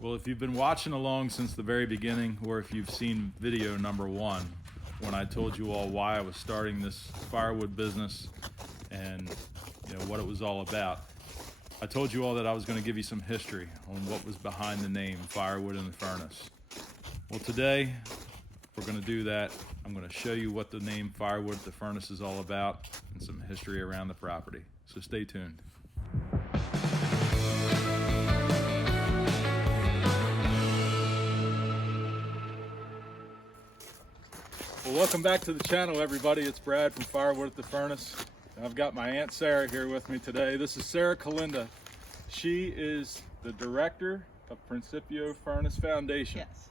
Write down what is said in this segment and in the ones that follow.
Well, if you've been watching along since the very beginning, or if you've seen video number 1, when I told you all why I was starting this firewood business and what it was all about, I told you all that I was going to give you some history on what was behind the name Firewood in the Furnace. Well, today we're going to do that. I'm going to show you what the name Firewood at the Furnace is all about and some history around the property. So stay tuned. Well, welcome back to the channel, everybody. It's Brad from Firewood at the Furnace. I've got my Aunt Sarah here with me today. This is Sarah Colenda. She is the director of Principio Furnace Foundation. Yes.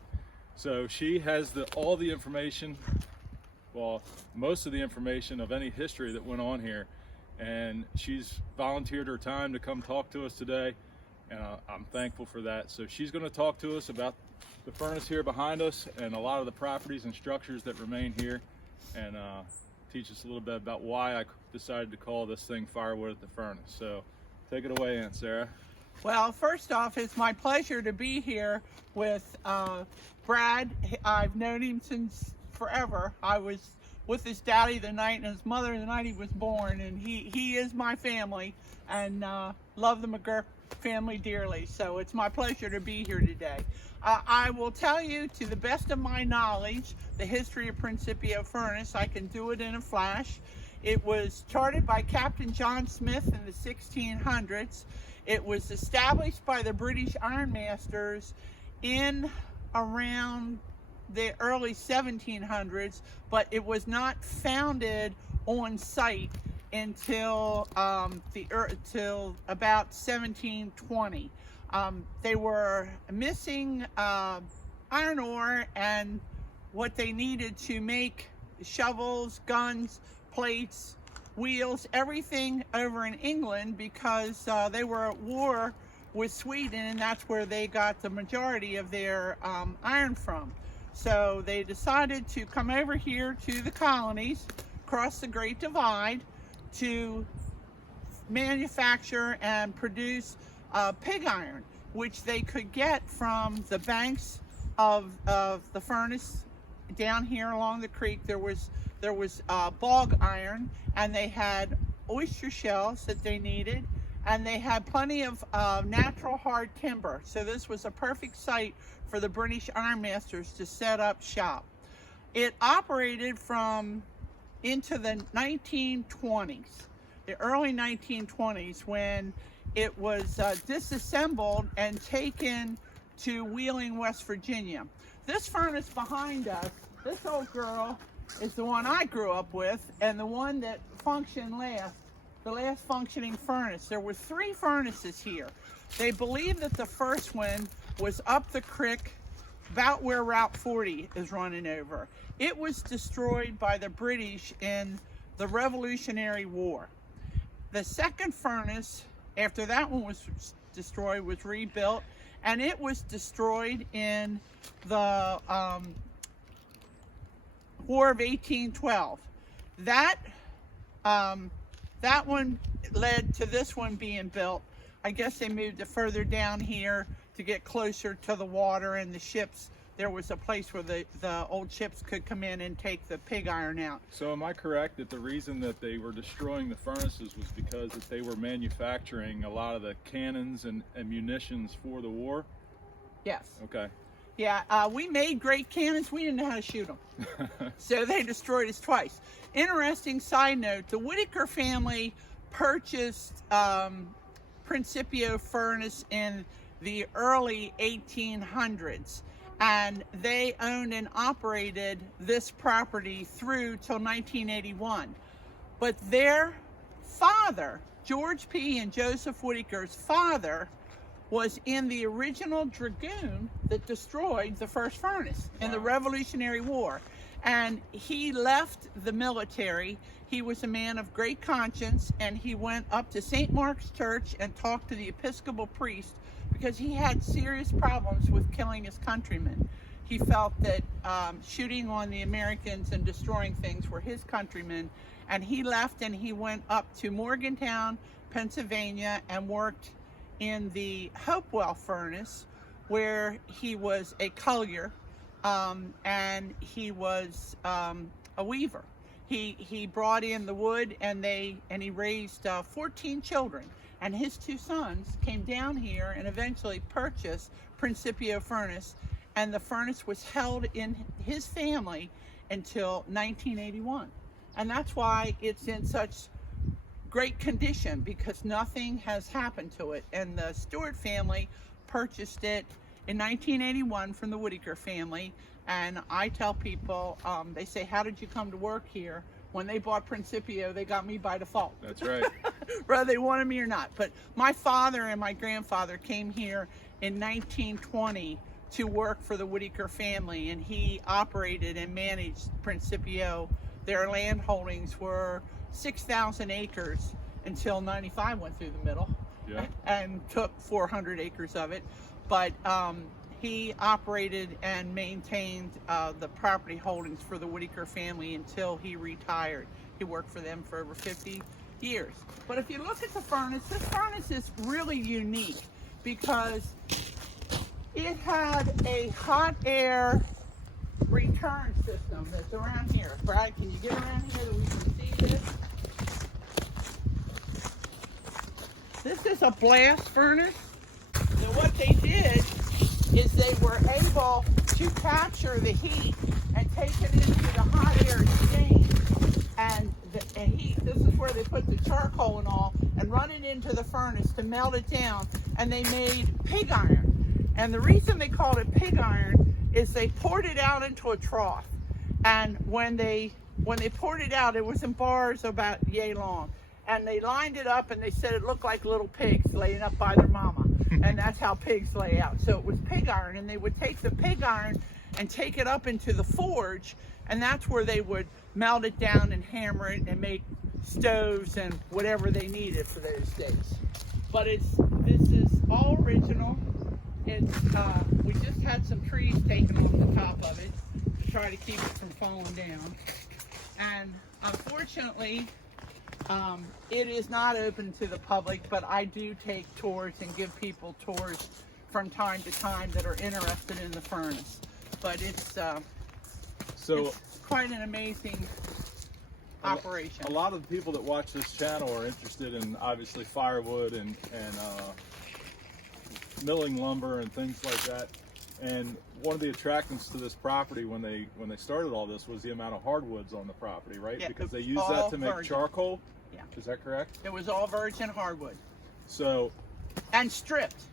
So she has all the information, well, most of the information of any history that went on here. And she's volunteered her time to come talk to us today. And I'm thankful for that. So she's going to talk to us about the furnace here behind us and a lot of the properties and structures that remain here, and teach us a little bit about why I decided to call this thing Firewood at the Furnace. So take it away, Aunt Sarah. Well, first off, it's my pleasure to be here with Brad. I've known him since forever. I was with his daddy the night and his mother the night he was born, and he is my family, and love the McGurk family dearly. So it's my pleasure to be here today. I will tell you, to the best of my knowledge, the history of Principio Furnace. I can do it in a flash. It was charted by Captain John Smith in the 1600s. It was established by the British ironmasters in around the early 1700s, but it was not founded on site until till about 1720. They were missing iron ore and what they needed to make shovels, guns, plates, wheels, everything over in England, because they were at war with Sweden, and that's where they got the majority of their iron from. So they decided to come over here to the colonies, cross the Great Divide, to manufacture and produce pig iron, which they could get from the banks of the furnace down here along the creek. There was bog iron, and they had oyster shells that they needed, and they had plenty of natural hard timber. So this was a perfect site for the British ironmasters to set up shop. It operated from into the 1920s, the early 1920s, when it was disassembled and taken to Wheeling, West Virginia. This furnace behind us, this old girl, is the one I grew up with, and the one that functioned last, the last functioning furnace. There were 3 furnaces here. They believe that the first one was up the creek, about where Route 40 is running over. It was destroyed by the British in the Revolutionary War. The second furnace, after that one was destroyed, was rebuilt, and it was destroyed in the War of 1812. That one led to this one being built. I guess they moved it further down here to get closer to the water and the ships. There was a place where the old ships could come in and take the pig iron out. So am I correct that the reason that they were destroying the furnaces was because that they were manufacturing a lot of the cannons and munitions for the war? Yes. Okay. Yeah, we made great cannons. We didn't know how to shoot them. So they destroyed us twice. Interesting side note, the Whitaker family purchased Principio Furnace in the early 1800s. And they owned and operated this property through till 1981. But their father, George P. and Joseph Whitaker's father, was in the original Dragoon that destroyed the first furnace in the Revolutionary War. And he left the military. He was a man of great conscience, and he went up to St. Mark's Church and talked to the Episcopal priest, because he had serious problems with killing his countrymen. He felt that shooting on the Americans and destroying things were his countrymen, and he left and he went up to Morgantown, Pennsylvania, and worked in the Hopewell furnace, where he was a collier, and he was a weaver. He brought in the wood, and he raised 14 children. And his 2 sons came down here and eventually purchased Principio Furnace, and the furnace was held in his family until 1981. And that's why it's in such great condition, because nothing has happened to it. And the Stewart family purchased it in 1981 from the Whitaker family. And I tell people, they say, how did you come to work here? When they bought Principio, they got me by default. That's right. Whether they wanted me or not. But my father and my grandfather came here in 1920 to work for the Whitaker family, and he operated and managed Principio. Their land holdings were 6,000 acres until 95 went through the middle, Yeah. and took 400 acres of it. But he operated and maintained the property holdings for the Whitaker family until he retired. He worked for them for over 50 years. But if you look at the furnace, this furnace is really unique because it had a hot air return system that's around here. Brad, can you get around here that we can see this? This is a blast furnace. So what they did is they were able to capture the heat and take it into the hot air exchange. And the heat, this is where they put the charcoal and all, and run it into the furnace to melt it down, and they made pig iron. And the reason they called it pig iron is they poured it out into a trough. And when they poured it out, it was in bars about yay long. And they lined it up, and they said it looked like little pigs laying up by their mama. And that's how pigs lay out. So it was pig iron, and they would take the pig iron and take it up into the forge, and that's where they would melt it down and hammer it and make stoves and whatever they needed for those days. But this is all original. It's we just had some trees taken off the top of it to try to keep it from falling down. And unfortunately, it is not open to the public, but I do take tours and give people tours from time to time that are interested in the furnace. But it's quite an amazing operation. A lot of the people that watch this channel are interested in obviously firewood and milling lumber and things like that. And one of the attractions to this property when they started all this was the amount of hardwoods on the property, right? Yeah, because they it's use that all to make virgin. charcoal. Yeah. Is that correct? It was all virgin hardwood. So, And stripped.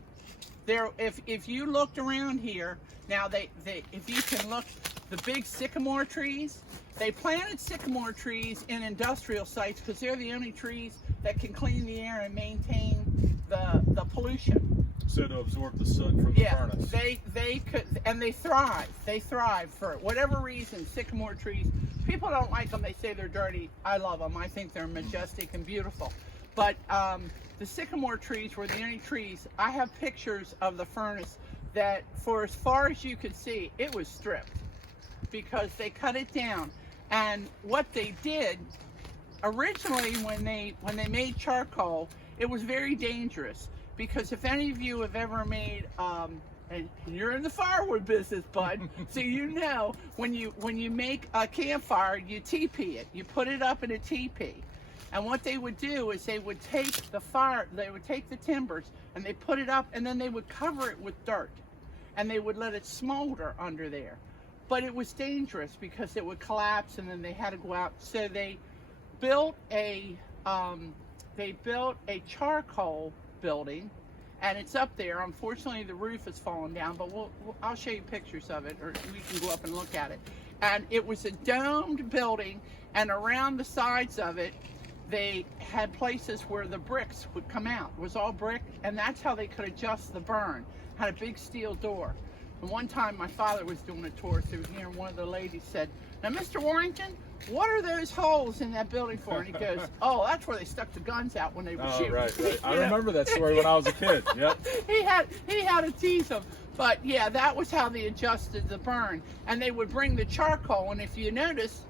There, if you looked around here, now if you can look, the big sycamore trees, they planted sycamore trees in industrial sites because they're the only trees that can clean the air and maintain the pollution. so to absorb the soot from the furnace. they could, and they thrive. They thrive for whatever reason. Sycamore trees, people don't like them. They say they're dirty. I love them. I think they're majestic and beautiful. But the sycamore trees were the only trees. I have pictures of the furnace that, for as far as you could see, it was stripped because they cut it down. And what they did originally, when they made charcoal, it was very dangerous because if any of you have ever made and you're in the firewood business, bud, so you know when you make a campfire, you teepee it. You put it up in a teepee. And what they would do is they would take the timbers and they put it up, and then they would cover it with dirt, and they would let it smolder under there. But it was dangerous because it would collapse, and then they had to go out. So they built a charcoal building, and it's up there. Unfortunately, the roof has fallen down, but I'll show you pictures of it, or we can go up and look at it. And it was a domed building, and around the sides of it, they had places where the bricks would come out. It was all brick, and that's how they could adjust the burn. Had a big steel door. And one time my father was doing a tour through here, and one of the ladies said, "Now, Mr. Warrington, what are those holes in that building for?" And he goes, "Oh, that's where they stuck the guns out when they were shooting." Right. I remember that story when I was a kid. Yep. He had to tease them. But yeah, that was how they adjusted the burn. And they would bring the charcoal, and if you notice,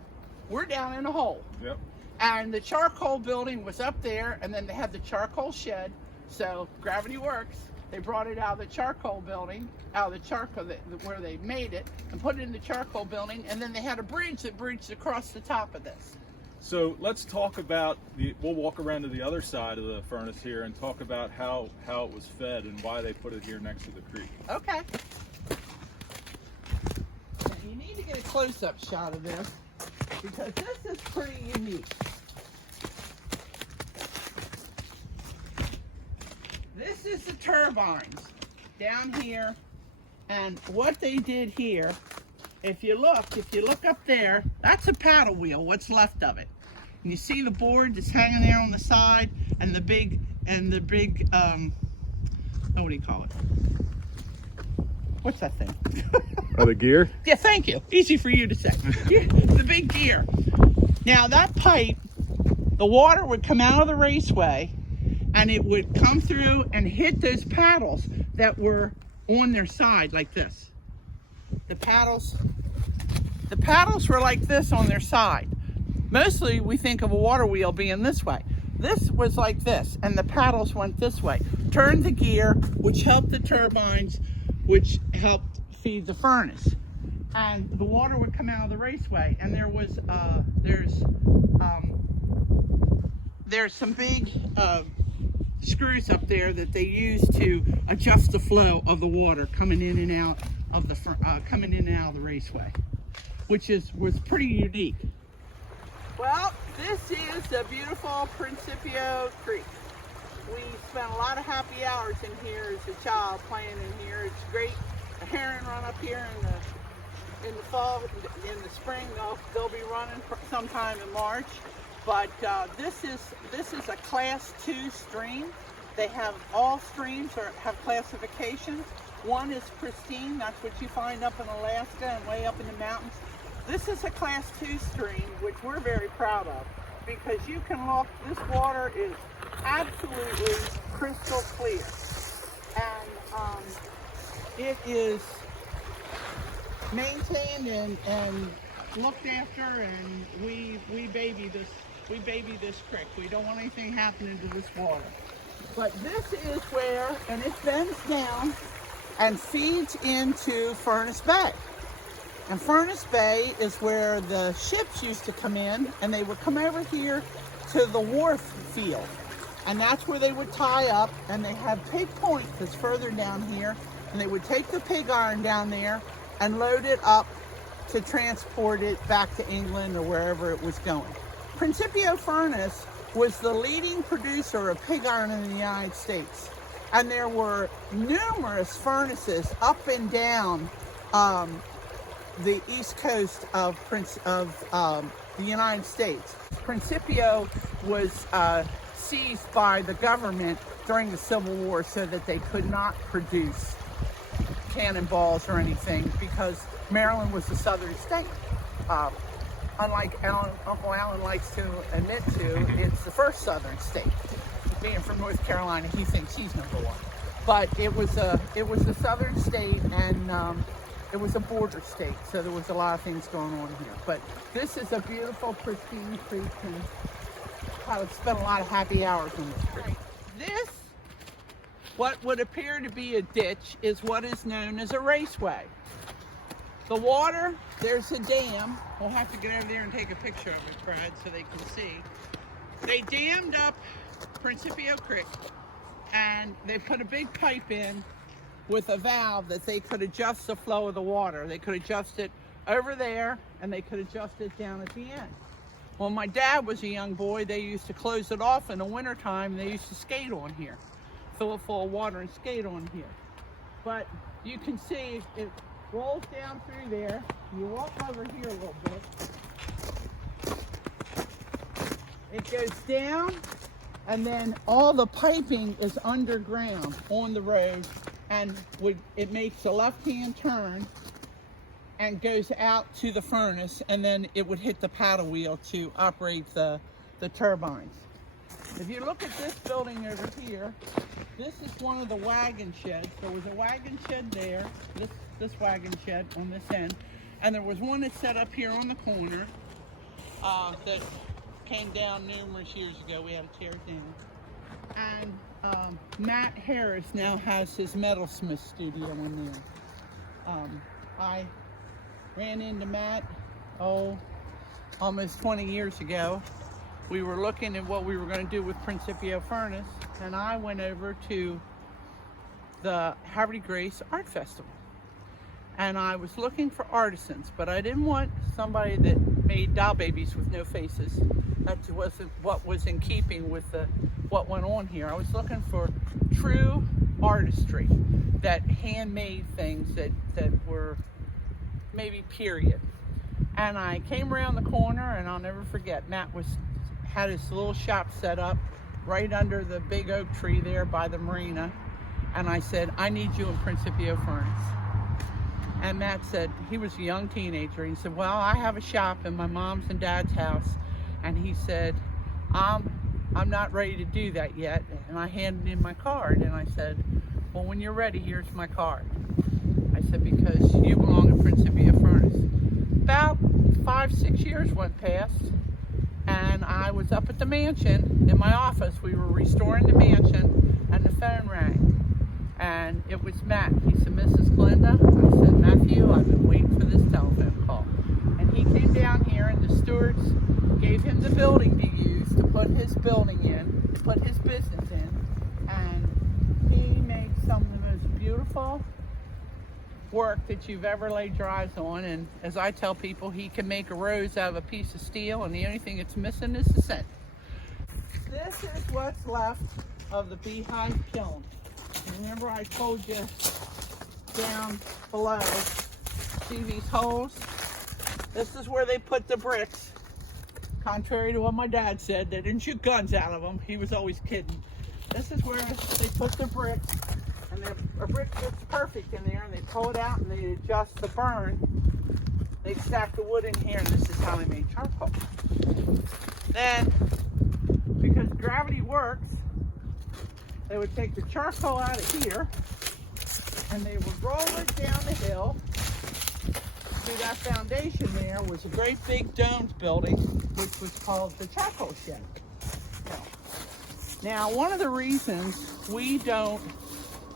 we're down in a hole. Yep. And the charcoal building was up there, and then they had the charcoal shed, so gravity works. They brought it out of the charcoal building, out of the charcoal where they made it, and put it in the charcoal building, and then they had a bridge that bridged across the top of this. So let's talk about we'll walk around to the other side of the furnace here and talk about how it was fed and why they put it here next to the creek. Okay. Now you need to get a close-up shot of this because this is pretty unique. This is the turbines down here, and what they did here, if you look up there, that's a paddle wheel, what's left of it. And you see the board that's hanging there on the side, and the big, what do you call it? What's that thing? Oh, the gear? Yeah, thank you. Easy for you to say. Yeah, the big gear. Now that pipe, the water would come out of the raceway, and it would come through and hit those paddles that were on their side like this. The paddles were like this on their side. Mostly we think of a water wheel being this way. This was like this, and the paddles went this way. Turned the gear, which helped the turbines, which helped feed the furnace. And the water would come out of the raceway, and there's some big screws up there that they use to adjust the flow of the water coming in and out of the raceway, which was pretty unique. Well, this is the beautiful Principio Creek. We spent a lot of happy hours in here as a child playing in here. It's great. The herring run up here in the fall, in the spring. They'll be running sometime in March. But this is a class 2 stream. They have all streams have classifications. One is pristine. That's what you find up in Alaska and way up in the mountains. This is a class 2 stream, which we're very proud of, because you can look, this water is absolutely crystal clear. And it is maintained and looked after, and we baby this creek. We don't want anything happening to this water. But this is where, and it bends down and feeds into Furnace Bay. And Furnace Bay is where the ships used to come in, and they would come over here to the wharf field. And that's where they would tie up, and they have Pig Point that's further down here, and they would take the pig iron down there and load it up to transport it back to England or wherever it was going. Principio Furnace was the leading producer of pig iron in the United States. And there were numerous furnaces up and down the east coast of the United States. Principio was seized by the government during the Civil War so that they could not produce cannonballs or anything, because Maryland was a southern state. Unlike Uncle Alan likes to admit to, it's the first southern state. Being from North Carolina, he thinks he's number one. But it was a southern state, and it was a border state, so there was a lot of things going on here. But this is a beautiful, pristine creek, and I've spent a lot of happy hours on this creek. This, what would appear to be a ditch, is what is known as a raceway. The water, there's a dam. We'll have to get over there and take a picture of it, Brad, so they can see. They dammed up Principio Creek, and they put a big pipe in with a valve that they could adjust the flow of the water. They could adjust it over there, and they could adjust it down at the end. When my dad was a young boy, they used to close it off in the wintertime. They used to skate on here, fill it full of water and skate on here. But you can see it rolls down through there. You walk over here a little bit. It goes down, and then all the piping is underground on the road, and it makes a left-hand turn and goes out to the furnace, and then it would hit the paddle wheel to operate the turbines. If you look at this building over here, this is one of the wagon sheds. There was a wagon shed there, this wagon shed on this end, and there was one that's set up here on the corner that came down numerous years ago. We had to tear it down. And Matt Harris now has his metalsmith studio in there. I ran into Matt, almost 20 years ago. We were looking at what we were going to do with Principio Furnace, and I went over to the Havre de Grace Art Festival. And I was looking for artisans, but I didn't want somebody that made doll babies with no faces. That wasn't what was in keeping with what went on here. I was looking for true artistry, that handmade things that were maybe period. And I came around the corner, and I'll never forget, Matt had his little shop set up right under the big oak tree there by the marina. And I said, I need you in Principio Furnace. And Matt said, he was a young teenager. He said, well, I have a shop in my mom's and dad's house. And he said, I'm not ready to do that yet. And I handed him my card. And I said, well, when you're ready, here's my card. I said, because you belong in Principio Furnace. About 5-6 years went past. And I was up at the mansion in my office. We were restoring the mansion. And the phone rang. And it was Matt. He said, Mrs. Colenda? I said, Matthew, I've been waiting for this telephone call. And he came down here, and the stewards gave him the building to use to put his building in, to put his business in. And he made some of the most beautiful work that you've ever laid your eyes on. And as I tell people, he can make a rose out of a piece of steel, and the only thing it's missing is the scent. This is what's left of the Beehive Kiln. Remember I told you down below, see these holes? This is where they put the bricks. Contrary to what my dad said, they didn't shoot guns out of them. He was always kidding. This is where they put the bricks, and a brick fits perfect in there, and they pull it out and they adjust the burn. They stack the wood in here, and this is how they made charcoal. Then, because gravity works, they would take the charcoal out of here, and they would roll it down the hill. See, that foundation there was a great big domed building, which was called the charcoal shed. Now, one of the reasons we don't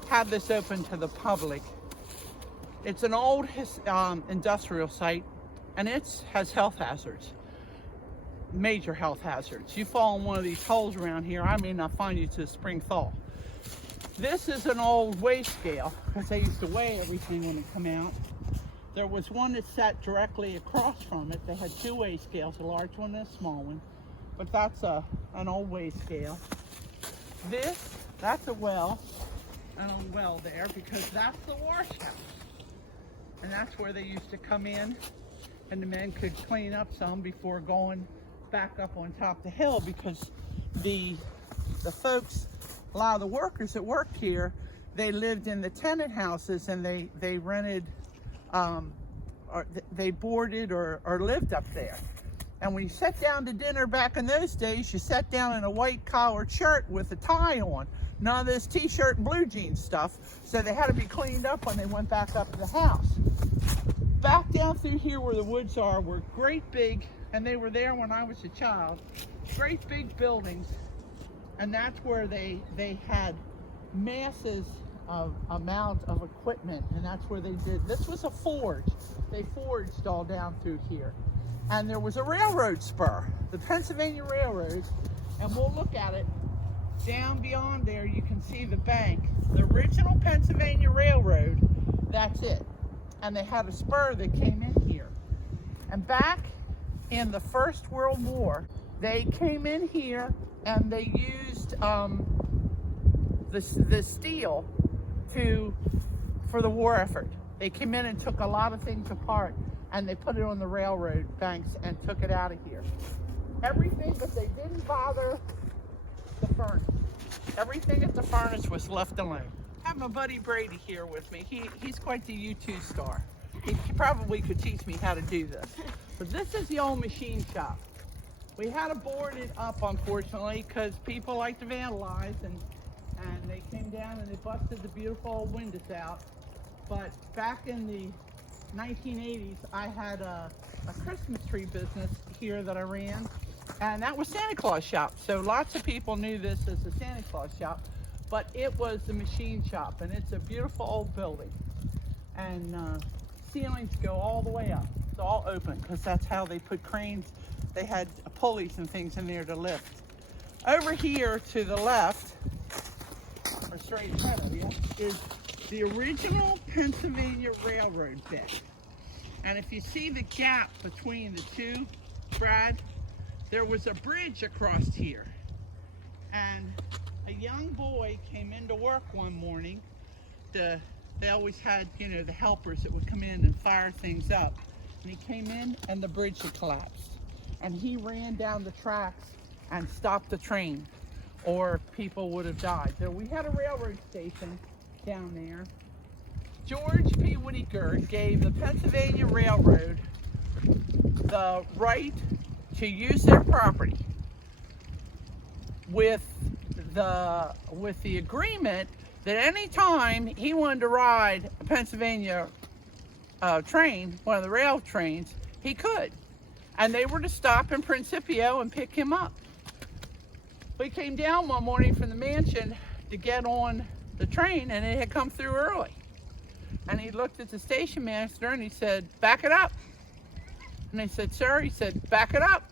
have this open to the public, it's an old industrial site, and it has health hazards. Major health hazards. You fall in one of these holes around here, I may not find you to the spring thaw. This is an old weigh scale, because they used to weigh everything when it come out. There was one that sat directly across from it. They had two weigh scales, a large one and a small one. But that's an old weigh scale. That's a well, an old well there, because that's the wash house. And that's where they used to come in, and the men could clean up some before going back up on top of the hill, because the folks, a lot of the workers that worked here, they lived in the tenant houses, and they rented, or they boarded or lived up there. And when you sat down to dinner back in those days, you sat down in a white collared shirt with a tie on. None of this t-shirt and blue jeans stuff. So they had to be cleaned up when they went back up to the house. Back down through here where the woods are were great big, and they were there when I was a child, great big buildings. And that's where they had masses of amount of equipment, and that's where they did. This was a forge. They forged all down through here. And there was a railroad spur, the Pennsylvania Railroad, and we'll look at it. Down beyond there, you can see the bank. The original Pennsylvania Railroad, that's it. And they had a spur that came in here. And back in the First World War, they came in here and they used the steel for the war effort. They came in and took a lot of things apart, and they put it on the railroad banks and took it out of here. Everything, but they didn't bother the furnace. Everything at the furnace was left alone. I have my buddy Brady here with me. He's quite the YouTube star. He probably could teach me how to do this. But this is the old machine shop. We had to board it up, unfortunately, because people like to vandalize, and they came down and they busted the beautiful old windows out. But back in the 1980s, I had a Christmas tree business here that I ran, and that was Santa Claus shop. So lots of people knew this as a Santa Claus shop. but it was the machine shop, and it's a beautiful old building. And ceilings go all the way up. It's all open because that's how they put cranes. They had pulleys and things in there to lift. Over here to the left, or straight ahead of you, is the original Pennsylvania Railroad bed. And if you see the gap between the two, Brad, there was a bridge across here. And a young boy came into work one morning. They always had, you know, the helpers that would come in and fire things up. And he came in and the bridge had collapsed. And he ran down the tracks and stopped the train, or people would have died. So we had a railroad station down there. George P. Whittaker gave the Pennsylvania Railroad the right to use their property with the agreement that any time he wanted to ride a Pennsylvania train, one of the rail trains, he could. And they were to stop in Principio and pick him up. We came down one morning from the mansion to get on the train, and it had come through early. And he looked at the station master and he said, "Back it up." And I said, "Sir," he said, "back it up."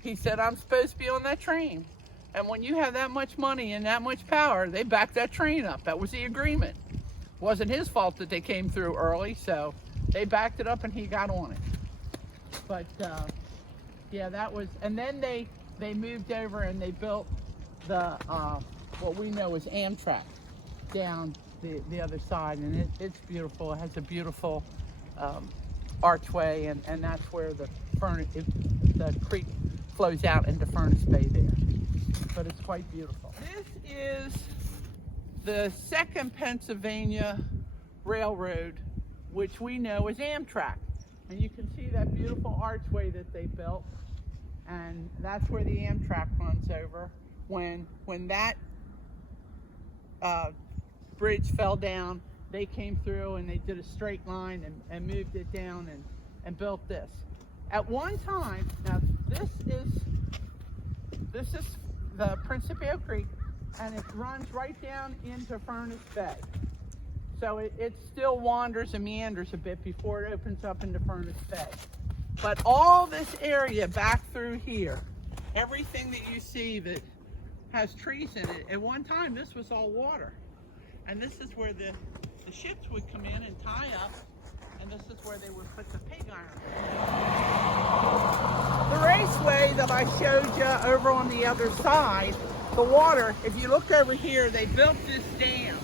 He said, "I'm supposed to be on that train. And when you have that much money and that much power, they back that train up." That was the agreement. It wasn't his fault that they came through early, so they backed it up and he got on it. But yeah, that was, and then they moved over and they built the what we know as Amtrak down the other side, and it's beautiful. It has a beautiful archway, and that's where the creek flows out into Furnace Bay there. But it's quite beautiful. This is the second Pennsylvania Railroad, which we know as Amtrak. And you can see that beautiful archway that they built, and that's where the Amtrak runs over. When that bridge fell down, they came through and they did a straight line and moved it down and built this. At one time, now this is the Principio Creek, and it runs right down into Furnace Bay. So it still wanders and meanders a bit before it opens up into Furnace Bay. But all this area back through here, everything that you see that has trees in it, at one time this was all water. And this is where the ships would come in and tie up, and this is where they would put the pig iron. The Raceway that I showed you over on the other side, the water, if you look over here, they built this dam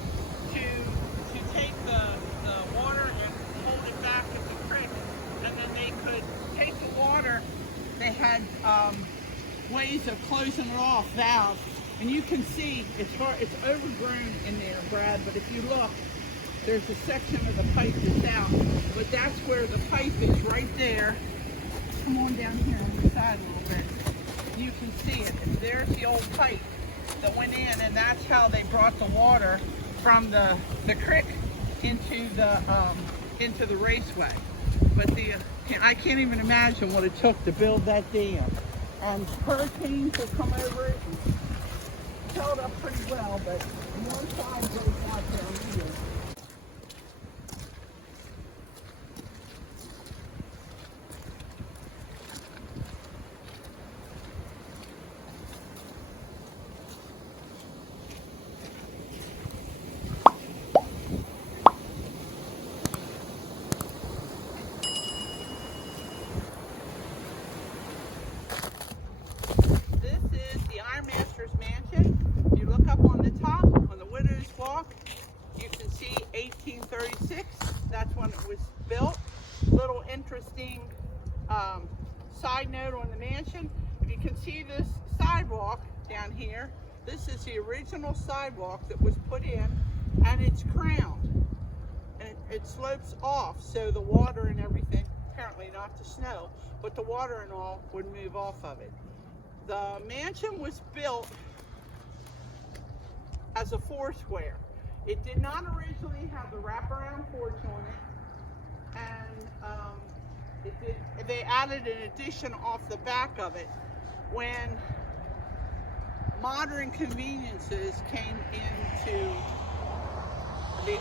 to take the water and hold it back at the creek, and then they could take the water. They had ways of closing it off, valves, and you can see it's overgrown in there, Brad, but if you look, there's a section of the pipe that's out, but that's where the pipe is right there. Come on down here on the side a little bit. You can see it. There's the old pipe that went in, and that's how they brought the water from the creek into the Raceway. But I can't even imagine what it took to build that dam. And hurricanes will come over it and held up pretty well, but one side goes out down here. That's when it was built. Little interesting side note on the mansion. If you can see this sidewalk down here, this is the original sidewalk that was put in, and it's crowned. And it slopes off, so the water and everything, apparently not the snow, but the water and all would move off of it. The mansion was built as a four-square. It did not originally have the wraparound porch on it, and they added an addition off the back of it when modern conveniences came into the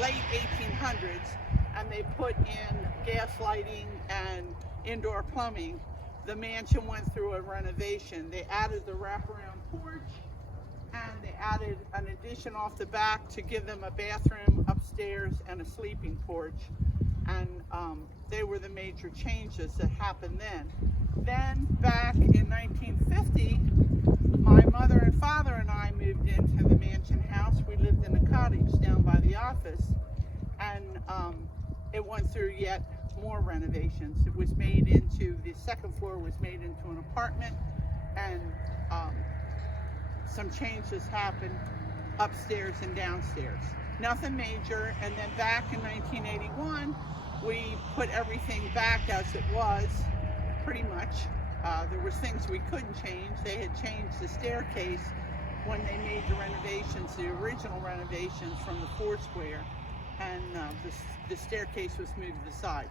late 1800s, and they put in gas lighting and indoor plumbing, the mansion went through a renovation. They added the wraparound porch, and they added an addition off the back to give them a bathroom upstairs and a sleeping porch. And they were the major changes that happened then. Then back in 1950, my mother and father and I moved into the mansion house. We lived in a cottage down by the office, and it went through yet more renovations. It was made into, the second floor was made into an apartment, and some changes happened upstairs and downstairs. Nothing major. And then back in 1981, we put everything back as it was, pretty much. There were things we couldn't change. They had changed the staircase when they made the renovations, the original renovations from the Foursquare, and the staircase was moved to the side.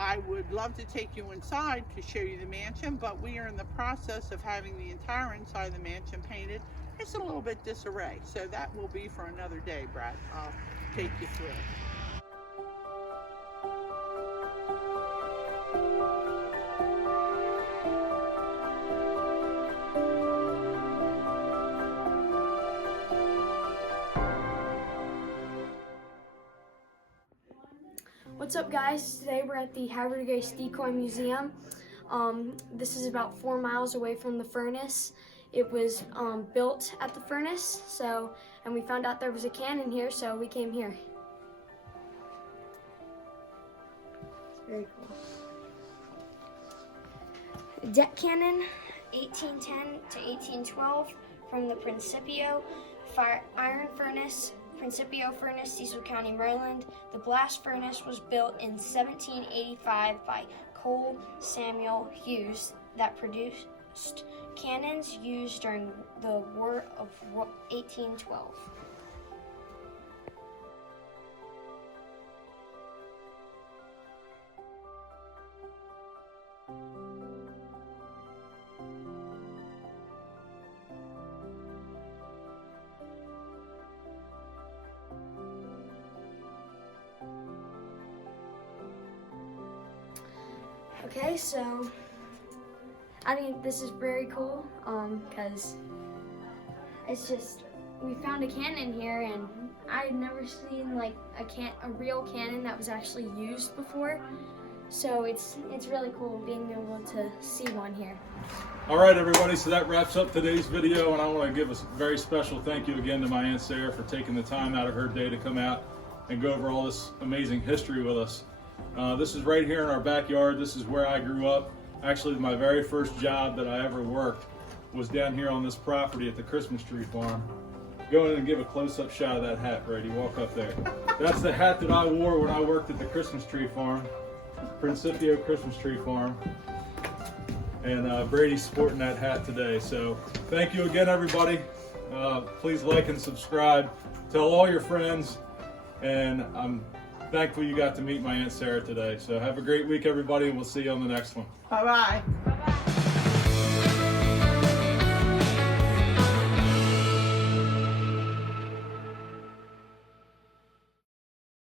I would love to take you inside to show you the mansion, but we are in the process of having the entire inside of the mansion painted. It's a little bit disarray, so that will be for another day, Brad. I'll take you through. What's up, guys? Today we're at the Howard Grace Decoy Museum. This is about 4 miles away from the furnace. It was built at the furnace, and we found out there was a cannon here, so we came here. Very cool. Deck cannon, 1810 to 1812, from the Principio Iron Furnace, Principio Furnace, Cecil County, Maryland. The blast furnace was built in 1785 by Cole Samuel Hughes that produced cannons used during the War of 1812. Okay, so I think this is very cool because it's just, we found a cannon here, and I had never seen like a real cannon that was actually used before. So it's really cool being able to see one here. All right, everybody, so that wraps up today's video, and I want to give a very special thank you again to my Aunt Sarah for taking the time out of her day to come out and go over all this amazing history with us. This is right here in our backyard. This is where I grew up. Actually, my very first job that I ever worked was down here on this property at the Christmas tree farm. Go in and give a close-up shot of that hat, Brady. Walk up there. That's the hat that I wore when I worked at the Christmas tree farm, Principio Christmas tree farm. And Brady's sporting that hat today. So thank you again, everybody. Please like and subscribe. Tell all your friends. And I'm thankful you got to meet my Aunt Sarah today. So have a great week, everybody, and we'll see you on the next one. Bye-bye.